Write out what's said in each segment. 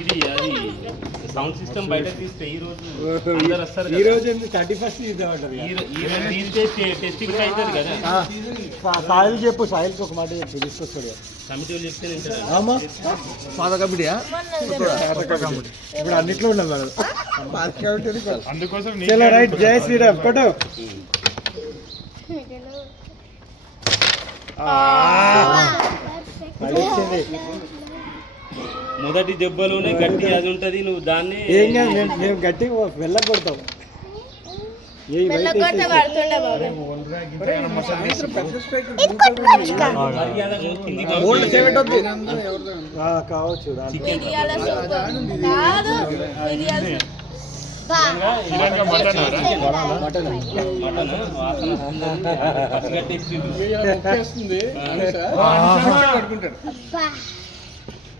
ఇది అది sound system బయట తీస్తే ఈ రోజు అందరు వస్తారు. ఈ రోజు 31st ఇద్దామంటారు. ఈ రోజు తీస్తే టెస్టింగ్ అవుతుంది కదా. సాయిల్ చెప్పు, సాయిల్కి ఒక మాట చెప్పు, తీసుకొస్తాడు. కమిటీ వాళ్ళు చెప్తే తింటారు. పాత కమిటీయా? ఇప్పుడు అన్నిట్లో ఉన్నాం మేడం. అందుకోసం రైట్. జై శ్రీరామ్ కొట్టు. మొదటి దెబ్బలోనే గట్టి అది ఉంటది. నువ్వు దాన్ని ఏం కాదు, మేము గట్టి వెళ్ళ కొడతాం. కావచ్చు.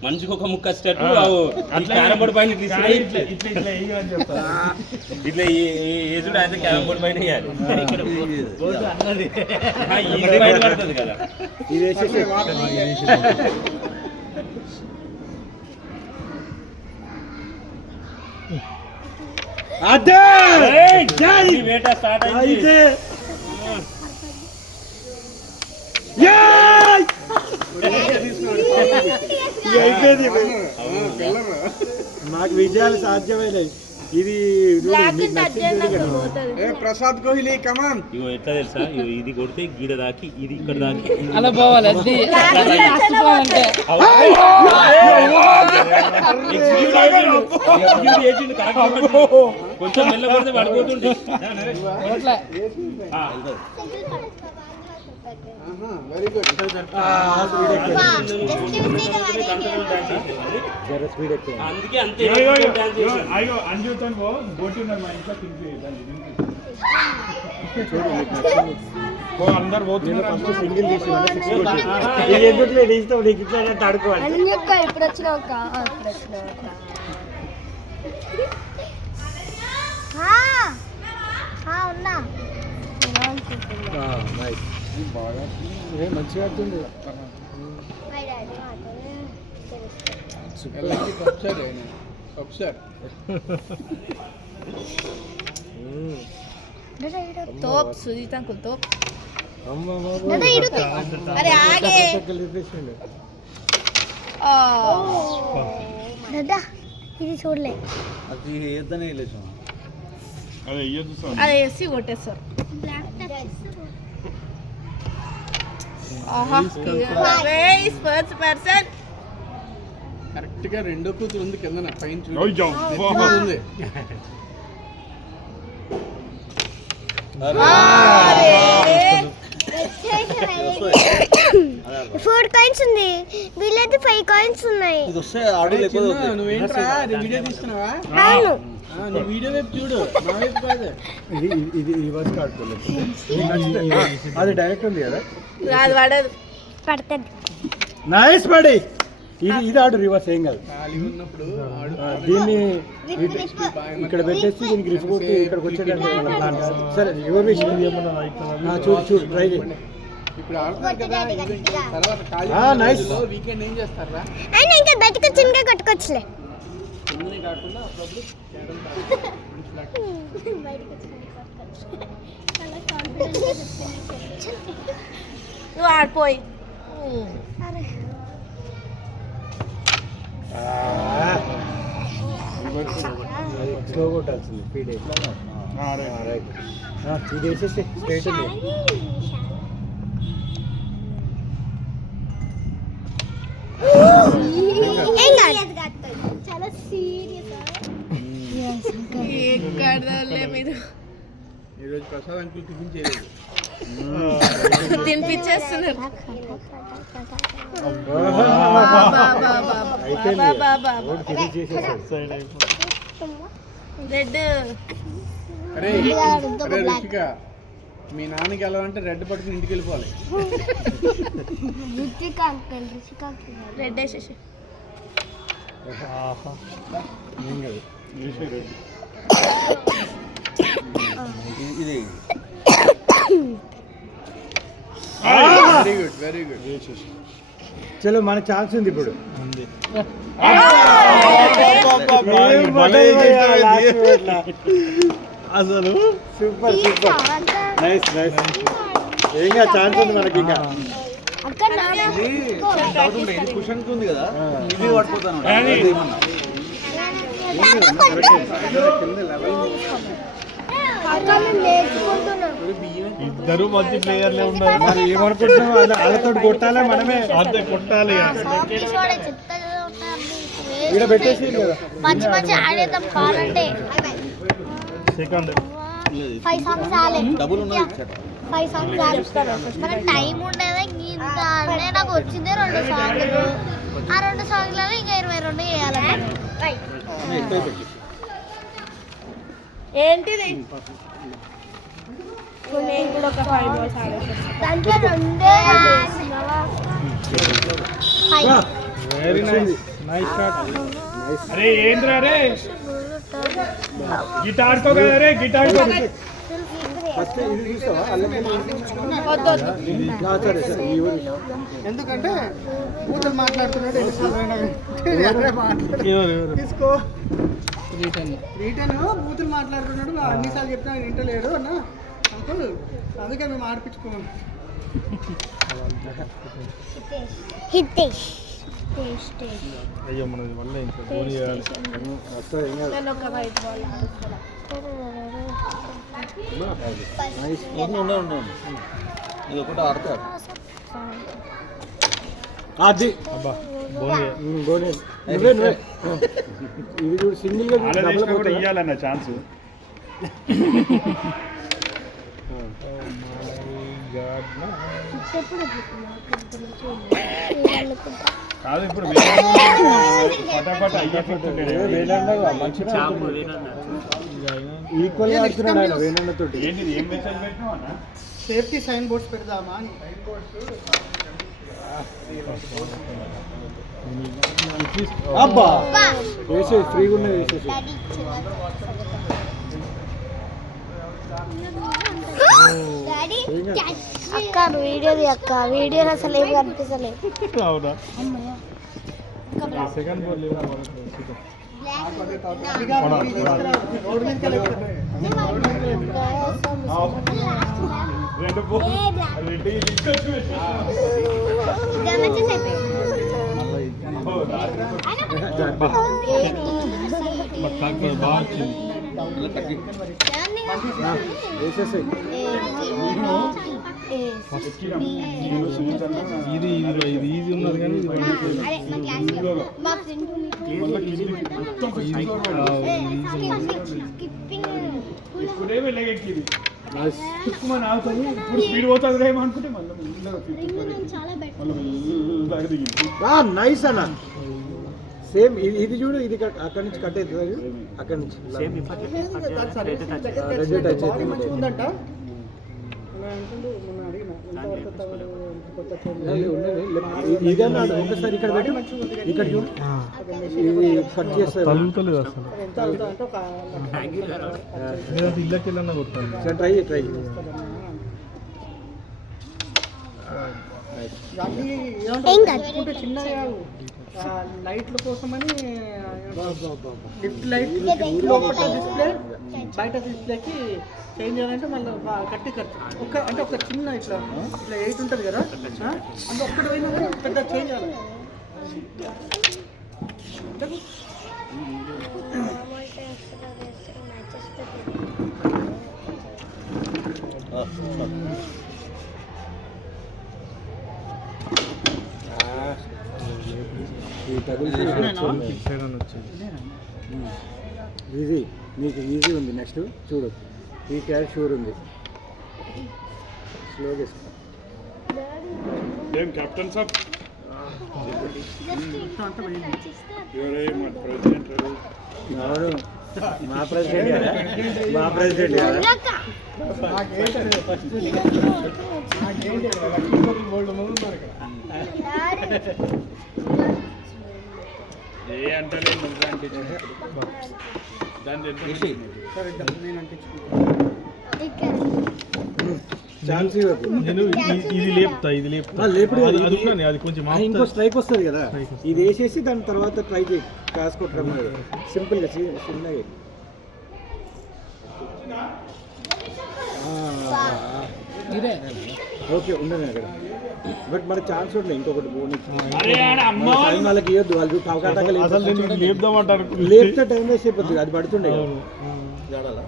మనిషికి ఒక ముక్క వచ్చేటట్టు క్యారం బోర్డు పైన ఇట్లా ఏజుడు అయితే క్యారం బోర్డు పైన వేయాలి. ఇది బయట పడుతుంది కదా. వేట స్టార్ట్ అయితే మాకు విజయాలు సాధ్యమైనవి. ఇది ప్రసాద్ కోహ్లీ కమాన్. ఇగో ఎట్లా తెలుసా, ఇది కొడితే గీడ దాకి ఇది ఇక్కడ దాకి అలా పోవాలి. కొంచెం మెల్ల కొడితే పడిపోతుండే. Very good. అందుకే అంతే అందరు పోతున్నారు. సింగిల్ తీసి ఆడుకోవాలి. మంచిగా ఆడుతుంది. top Sujit uncle top. अरे आगे दादा ఇది చూడలే. అది ఏదనే లేచో. అదే ఇయ్యదు సార్. అరే ఎసి కొట్టేసారు. ఆహా వేస్ ఫస్ట్ పర్సన్ కరెక్ట్ గా రెండో కూతురు ఉంది కిందన పైన చూడు. ఉంది. ఫోర్ కాయిన్స్ ఉంది, వీళ్ళైతే 5 కాయిన్స్ ఉన్నాయి. ఇది వస్తే ఆడి లేకపోతే నువ్వేంట్రా వీడియో తీస్తున్నావా? అవును, నీ వీడియో వైపు చూడు, నా వైపు కాదు. ఇది రివర్స్ కాడుకోలేదు. అది డైరెక్ట్ ఉంది కదా. అది పడదు. పడుతుంది. నైస్ బడి. ఇది ఆడు రివర్స్ ఏం కాదు. దీన్ని ఇక్కడ పెట్టేసి దీనికి రిఫ్ కొట్టి ఇక్కడికి వచ్చేటట్టు. సరే ఎవరు విషయం చూడు చూడు ట్రై చేయండి. నైస్. వీకెండ్ ఏం చేస్తారా? అయినా ఇంకా బయటకు చిన్నగా కొట్టుకోవచ్చులే. నువ్వు ఆడిపోయి స్లో కొట్టాల్సింది స్పీడ్. రైట్. ఇది వేసేసి స్ట్రైట్ ఉంది. చాలా సీరియస్. మీరు ఈరోజు ప్రసాద్ అంకుల్ టిఫిన్ చేయలేదు. తినిపించేస్తున్నారు. రుచిక మీ నాన్నకి వెళ్ళాలంటే రెడ్ పట్టుకుని ఇంటికి వెళ్ళిపోవాలి. రెడ్ వేసేసి ఇది వెరీ గుడ్ వెరీ గుడ్. చలో మన ఛాన్స్ ఉంది ఇప్పుడు అసలు సూపర్ సూపర్ నైస్ నైస్ ఏంగా ఛాన్స్ ఉంది మనకి ఇంకా అక్కడ ఇది కుషన్ ఉంది కదా ఇది పడిపోతాను ఇద్దరు మంచి ప్లేయర్లే ఉన్నారు మరి ఏమనుకుంటున్నావు వాళ్ళతో కొట్టాలా మనమే అంతే కొట్టాలి ఇక్కడ పెట్టేసి కదా మంచి మంచి ఆడేద్దాం కావాలంటే సెకండ్ 5 సాంగ్స్ ఆలే డబుల్ ఉన్నది 5 సాంగ్స్ ఆలే మన టైం ఉండేదా ఇంత అంటే నాకు వచ్చిందే 2 సాంగ్లు ఆ 2 సాంగ్లలో ఇంకా 22 చేయాలి ఏంటిది నేను కూడా ఒక 5 బాల్స్ ఆడేసాను దాంట్లో 2 వెరీ నైస్ నైస్ షాట్ అరే ఏంద్రా రే గిటార్ తో కదా రే గిటార్ తో ఫస్ట్ ఇది చూస్తావా సరే సరే ఎందుకంటే కూతురు మాట్లాడుతున్నాడు తీసుకో రిటర్న్ కూతురు మాట్లాడుతున్నాడు అన్నిసార్లు చెప్పినా వింటలేడు అన్న అంకుల్ అందుకే మేము ఆడిపించుకున్నాం హితేష్ అయ్యో మనది వల్ల ఇంకా గోల్ చేయాలి నేను ఒక 5 బాల్ ఆడేస్తాను ఇది ఒకటి ఆడతారు అది అబ్బా బోని గోనే నువ్వే నువ్వే ఇది చూడు సింగిల్ గా ఆడలేసిన కూడా ఇయ్యాలన్న ఛాన్స్ కాదు ఇప్పుడు ఫటాఫట్ ఈక్వల్ గా ఆడుతున్నాడు ఆయన వేణన్నతోటి ఏంటి ఏం మెసేజ్ పెట్టినావు అన్న సేఫ్టీ సైన్ బోర్డ్స్ పెడదామా అని అబ్బా వేసే ఫ్రీగా ఉన్నది వేసేసి అక్క వీడియోది అక్క వీడియో అసలు ఏమి కనిపిస్తలేదు అవునా సెకండ్ బాల్ రోడ్ మీద రెండు బాల్ రెండు బాగా వచ్చింది వేసేసి ఇది ఇది ఈజీ ఉన్నది కానీ ఇప్పుడే వెళ్ళగెక్కింది మన అవుతుంది ఇప్పుడు స్పీడ్ పోతుంది ఏమనుకుంటే మళ్ళీ నైస్ అన్న సేమ్ ఇది చూడు ఇది అక్కడి నుంచి కట్ అవుతుంది అక్కడి నుంచి రెడ్ టచ్ అవుతుంది ఉందంట అలా అంటుండు మొన్న అడిగిన ఎంతవరకు ఇదన్నాడు ఒకసారి ఇక్కడ పెట్టు ఇక్కడ చూడు ఇది కట్ చేస్తారు తలుగుతలేదు అసలు ఎంత అవుతుందో అంటే ఒక ఇళ్ళకి వెళ్ళన్నా కొట్టాలి సరే ట్రై ట్రై అన్ని ఏమంటే చిన్నగా లైట్ల కోసమని లిఫ్ట్ లైట్ లోపల డిస్ప్లే బయట డిస్ప్లేకి చేంజ్ చేయాలంటే మళ్ళీ కట్టి ఖర్చు ఒక చిన్న ఇట్లా 8 ఉంటుంది కదా అంటే ఒక్కటి పోయినా కూడా పెద్ద చేంజ్ చేయాలి ఈజీ నీకు ఈజీ ఉంది నెక్స్ట్ చూడు ఈ క్యాష్ షూర్ ఉంది స్లోగా వేసుకో ఏం కెప్టెన్ సార్ ప్రెసిడెంట్ అవును మా ప్రెసిడెంట్ కదా మా ప్రెసిడెంట్ కదా ఏ అంటే దాన్ని ఛాన్స్ ఇవ్వకు. నేను ఇది లేపుతా లేపుడు కాదు, అది ఇది- ఉన్నది, అది కొంచెం ఇంకో స్ట్రైక్ వస్తుంది కదా, Strike వస్తుంది. ఇది వేసేసి దాని తర్వాత ట్రై చేయి క్రాస్ కొట్టడం సింపుల్గా చిన్నగా. ఓకే ఉండదు అక్కడ, బట్ మన ఛాన్స్ ఉండే ఇంకొకటి పోనీ. టైం వాళ్ళకి ఇవ్వద్దు, వాళ్ళు అసలు నేను ఇది లేపుదామంటారు. లేపితే టైం వేస్ట్ అయిపోతుంది, అది పడుతుండే కదా.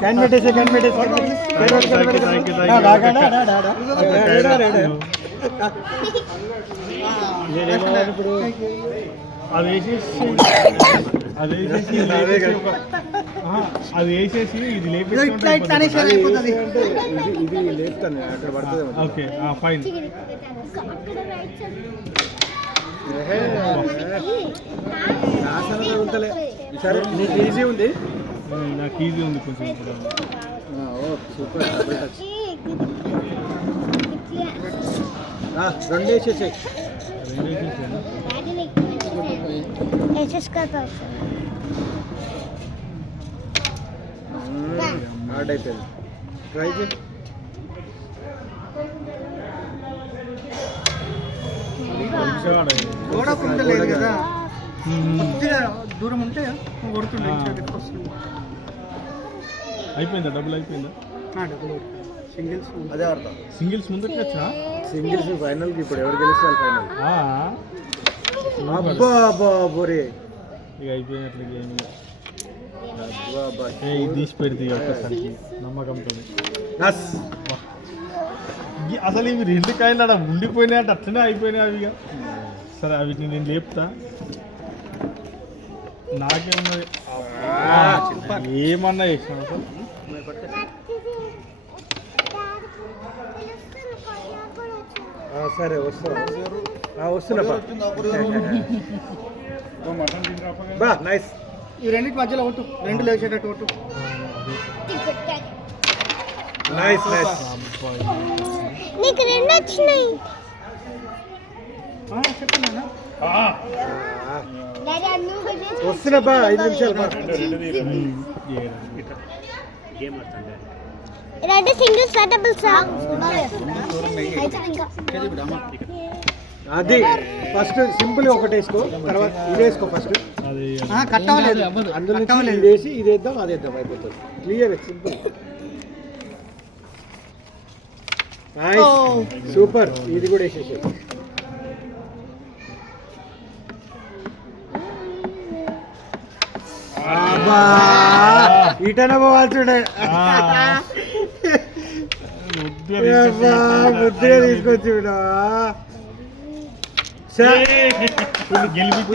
క్యాన్ పెట్టేసి ఇప్పుడు అది వేసేసి ఇది లేపేసి ఇది లేపుతాను అక్కడ పడుతుంది. Okay fine. సరే నీకు ఈజీ ఉంది. నాకు ఈజీ ఉంది కొంచెం. సూపర్. రెండు వేసేసాయి. హార్డ్ అయిపోయింది, ట్రై చేయి. లేదు కదా, కొద్దిగా దూరం ఉంటే కొడుతుండే. అయిపోయిందా? డబుల్ అయిపోయిందా? సింగిల్స్ అదే అర్థం. సింగిల్స్ ముందుకు వచ్చా? సింగిల్స్ ఫైనల్కి ఇప్పుడు ఎవరు గెలుస్తారు ఫైనల్? అబ్బా అబ్బా బోరే, ఇక అయిపోయినట్లు గేమ్. అబ్బా అబ్బా. ఇది తీసి పెడితే ఒక్కసారికి నమ్మకంతో. అసలు ఇవి రెండు కాయలు అక్కడ ఉండిపోయినాయి, అట్లనే అయిపోయినాయి అవి. ఇక సరే అవి నేను లేపుతా. నాకేమున్నది, ఏమన్నా చేసిన సరే వస్తున్నా బా. నైస్. ఈ రెండింటి మధ్యలో ఒట్టు, రెండు లేచేటట్టు ఒట్టు. Nice nice. నీకు రెండు వచ్చినాయి. చెప్తున్నా వస్తున్నా బా, 5 నిమిషాలు బా. రెండు సింగిల్స్ డబుల్స్. అది ఫస్ట్ సింపుల్ ఒకటి వేసుకో, తర్వాత ఇది వేసుకో ఫస్ట్. అది కట్టవలేదు. అందులో నుంచి ఇది వేసి ఇది వేద్దాం, అది వేద్దాం, అయిపోతుంది. Clear, simple. సూపర్. ఇది కూడా వేసేసి ఇటనే పోవాల్సిండే. ముద్దుగా తీసుకొచ్చి గెలిపి